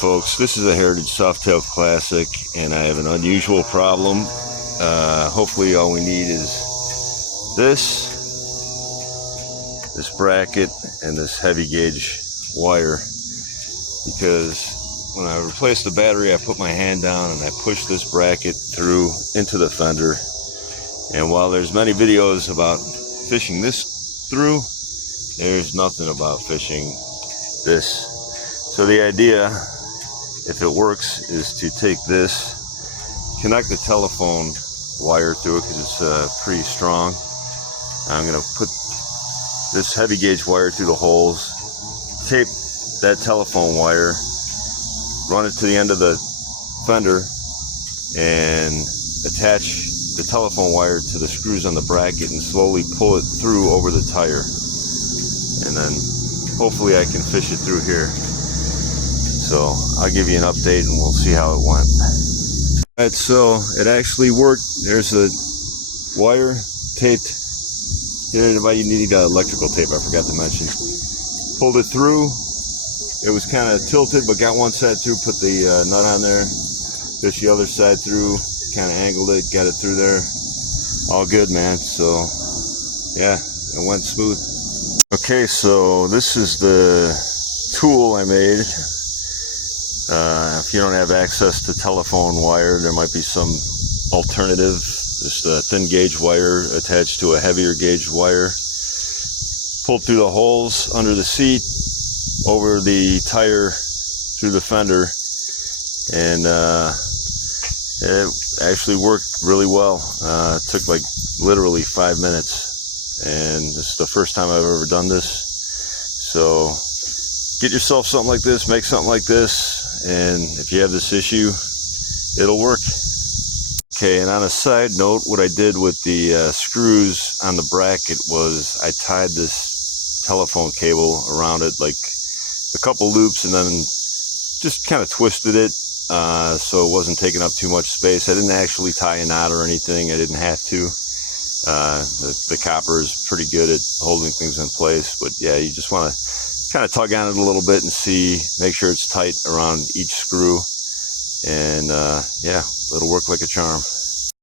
folks, this is a Heritage Softail Classic, and I have an unusual problem. Hopefully all we need is this bracket and this heavy gauge wire, because when I replaced the battery I put my hand down and I pushed this bracket through into the fender, and while there's many videos about fishing this through, there's nothing about fishing this. So the idea, if it works, is to take this, connect the telephone wire through it because it's pretty strong. I'm going to put this heavy gauge wire through the holes, tape that telephone wire, run it to the end of the fender, and attach the telephone wire to the screws on the bracket and slowly pull it through over the tire. And then hopefully I can fish it through here. So I'll give you an update and we'll see how it went. Alright, so it actually worked. There's a wire taped. You need electrical tape, I forgot to mention. Pulled it through. It was kind of tilted, but got one side through, put the nut on there. Fished the other side through, kind of angled it, got it through there. All good, man. So yeah, it went smooth. Okay, so this is the tool I made. If you don't have access to telephone wire, there might be some alternative. Just a thin gauge wire attached to a heavier gauge wire. Pulled through the holes under the seat, over the tire, through the fender, and it actually worked really well. It took like literally 5 minutes, and this is the first time I've ever done this. So get yourself something like this, make something like this, and if you have this issue, it'll work. Okay, and on a side note, what I did with the screws on the bracket was I tied this telephone cable around it like a couple loops, and then just kind of twisted it so it wasn't taking up too much space. I didn't actually tie a knot or anything. I didn't have to. The copper is pretty good at holding things in place, but yeah, you just want to kind of tug on it a little bit and make sure it's tight around each screw, and yeah, it'll work like a charm.